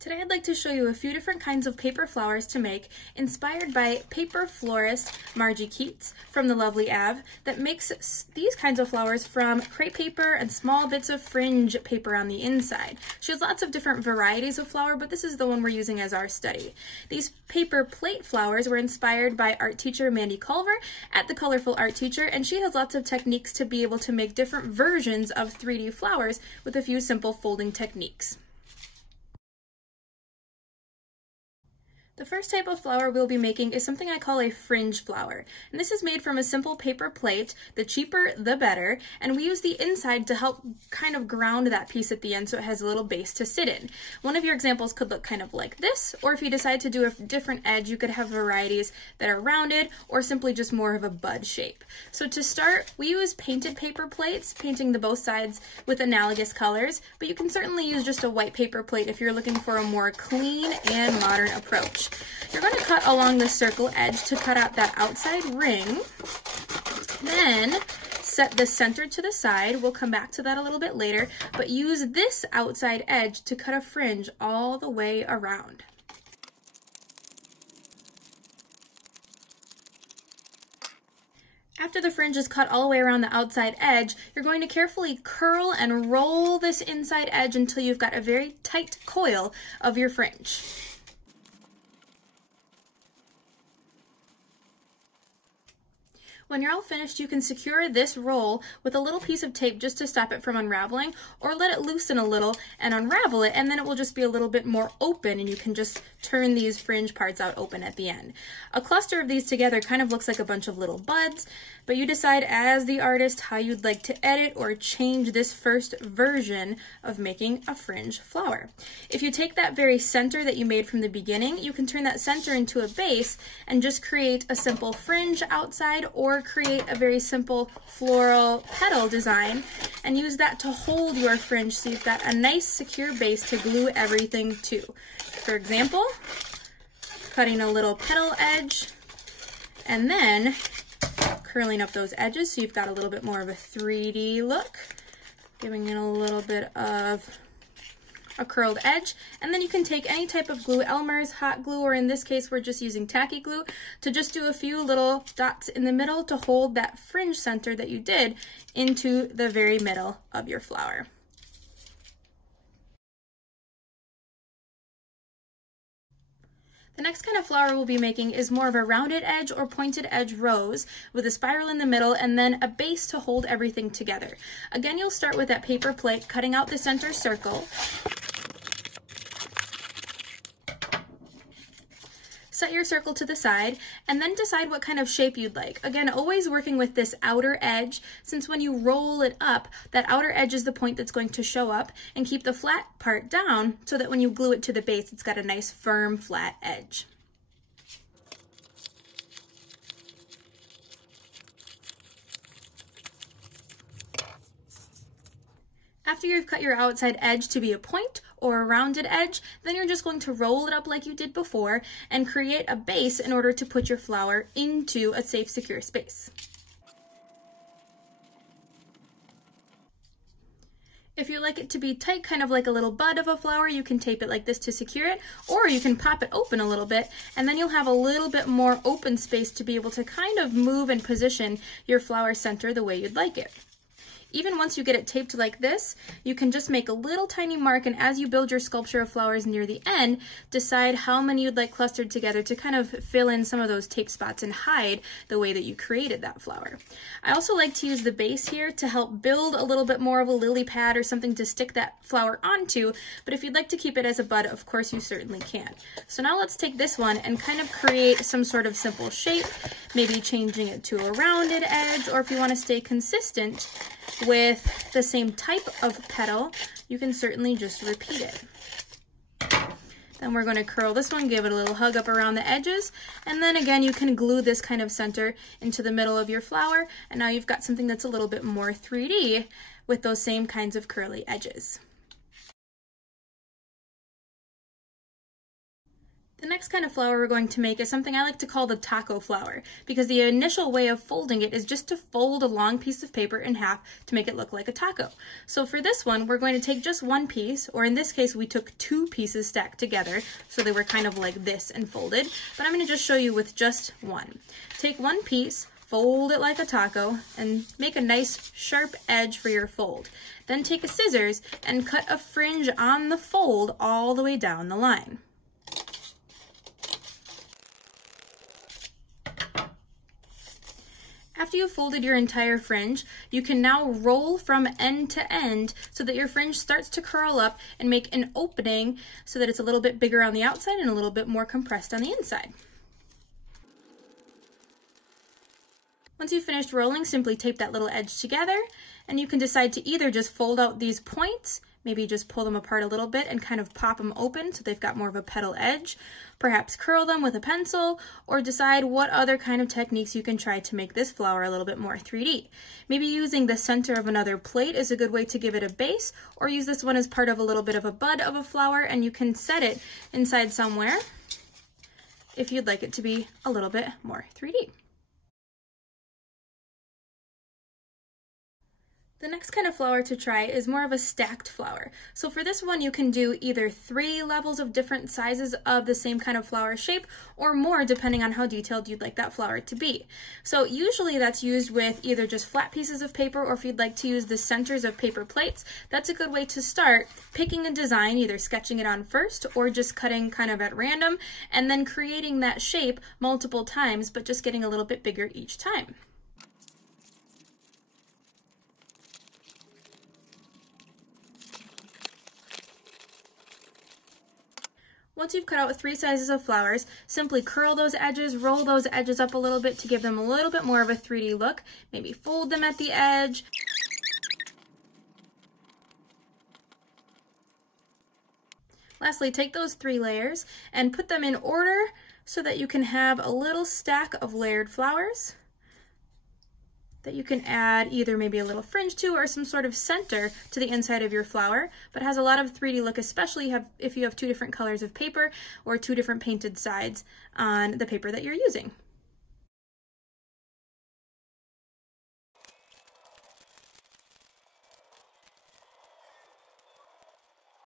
Today I'd like to show you a few different kinds of paper flowers to make, inspired by Paper Florist Margie Keates from the lovely Ave, that makes these kinds of flowers from crepe paper and small bits of fringe paper on the inside. She has lots of different varieties of flower, but this is the one we're using as our study. These paper plate flowers were inspired by art teacher Mandy Culver at the Colorful Art Teacher, and she has lots of techniques to be able to make different versions of 3D flowers with a few simple folding techniques. The first type of flower we'll be making is something I call a fringe flower, and this is made from a simple paper plate. The cheaper, the better, and we use the inside to help kind of ground that piece at the end so it has a little base to sit in. One of your examples could look kind of like this, or if you decide to do a different edge, you could have varieties that are rounded or simply just more of a bud shape. So to start, we use painted paper plates, painting the both sides with analogous colors, but you can certainly use just a white paper plate if you're looking for a more clean and modern approach. You're going to cut along the circle edge to cut out that outside ring. Then set the center to the side. We'll come back to that a little bit later, but use this outside edge to cut a fringe all the way around. After the fringe is cut all the way around the outside edge, you're going to carefully curl and roll this inside edge until you've got a very tight coil of your fringe. When you're all finished, you can secure this roll with a little piece of tape just to stop it from unraveling, or let it loosen a little and unravel it, and then it will just be a little bit more open and you can just turn these fringe parts out open at the end. A cluster of these together kind of looks like a bunch of little buds, but you decide as the artist how you'd like to edit or change this first version of making a fringe flower. If you take that very center that you made from the beginning, you can turn that center into a base and just create a simple fringe outside, or create a very simple floral petal design and use that to hold your fringe so you've got a nice secure base to glue everything to. For example, cutting a little petal edge and then curling up those edges so you've got a little bit more of a 3D look, giving it a little bit of a curled edge, and then you can take any type of glue, Elmer's, hot glue, or in this case we're just using tacky glue, to just do a few little dots in the middle to hold that fringe center that you did into the very middle of your flower. The next kind of flower we'll be making is more of a rounded edge or pointed edge rose with a spiral in the middle and then a base to hold everything together. Again, you'll start with that paper plate, cutting out the center circle. Set your circle to the side, and then decide what kind of shape you'd like. Again, always working with this outer edge, since when you roll it up, that outer edge is the point that's going to show up, and keep the flat part down so that when you glue it to the base, it's got a nice firm flat edge. After you've cut your outside edge to be a point or a rounded edge, then you're just going to roll it up like you did before and create a base in order to put your flower into a safe, secure space. If you like it to be tight, kind of like a little bud of a flower, you can tape it like this to secure it, or you can pop it open a little bit, and then you'll have a little bit more open space to be able to kind of move and position your flower center the way you'd like it. Even once you get it taped like this, you can just make a little tiny mark, and as you build your sculpture of flowers near the end, decide how many you'd like clustered together to kind of fill in some of those tape spots and hide the way that you created that flower. I also like to use the base here to help build a little bit more of a lily pad or something to stick that flower onto, but if you'd like to keep it as a bud, of course you certainly can. So now let's take this one and kind of create some sort of simple shape, maybe changing it to a rounded edge, or if you want to stay consistent with the same type of petal, you can certainly just repeat it. Then we're going to curl this one, give it a little hug up around the edges, and then again you can glue this kind of center into the middle of your flower, and now you've got something that's a little bit more 3D with those same kinds of curly edges. The next kind of flower we're going to make is something I like to call the taco flower, because the initial way of folding it is just to fold a long piece of paper in half to make it look like a taco. So for this one, we're going to take just one piece, or in this case, we took two pieces stacked together, so they were kind of like this and folded, but I'm going to just show you with just one. Take one piece, fold it like a taco, and make a nice sharp edge for your fold. Then take a scissors and cut a fringe on the fold all the way down the line. After you've folded your entire fringe, you can now roll from end to end so that your fringe starts to curl up and make an opening so that it's a little bit bigger on the outside and a little bit more compressed on the inside. Once you've finished rolling, simply tape that little edge together, and you can decide to either just fold out these points, maybe just pull them apart a little bit and kind of pop them open so they've got more of a petal edge, perhaps curl them with a pencil, or decide what other kind of techniques you can try to make this flower a little bit more 3D. Maybe using the center of another plate is a good way to give it a base, or use this one as part of a little bit of a bud of a flower, and you can set it inside somewhere if you'd like it to be a little bit more 3D. The next kind of flower to try is more of a stacked flower. So for this one, you can do either 3 levels of different sizes of the same kind of flower shape, or more depending on how detailed you'd like that flower to be. So usually that's used with either just flat pieces of paper, or if you'd like to use the centers of paper plates, that's a good way to start picking a design, either sketching it on first or just cutting kind of at random, and then creating that shape multiple times, but just getting a little bit bigger each time. Once you've cut out 3 sizes of flowers, simply curl those edges, roll those edges up a little bit to give them a little bit more of a 3D look. Maybe fold them at the edge. Lastly, take those 3 layers and put them in order so that you can have a little stack of layered flowers that you can add either maybe a little fringe to, or some sort of center to the inside of your flower, but has a lot of 3D look, especially if you have 2 different colors of paper or 2 different painted sides on the paper that you're using.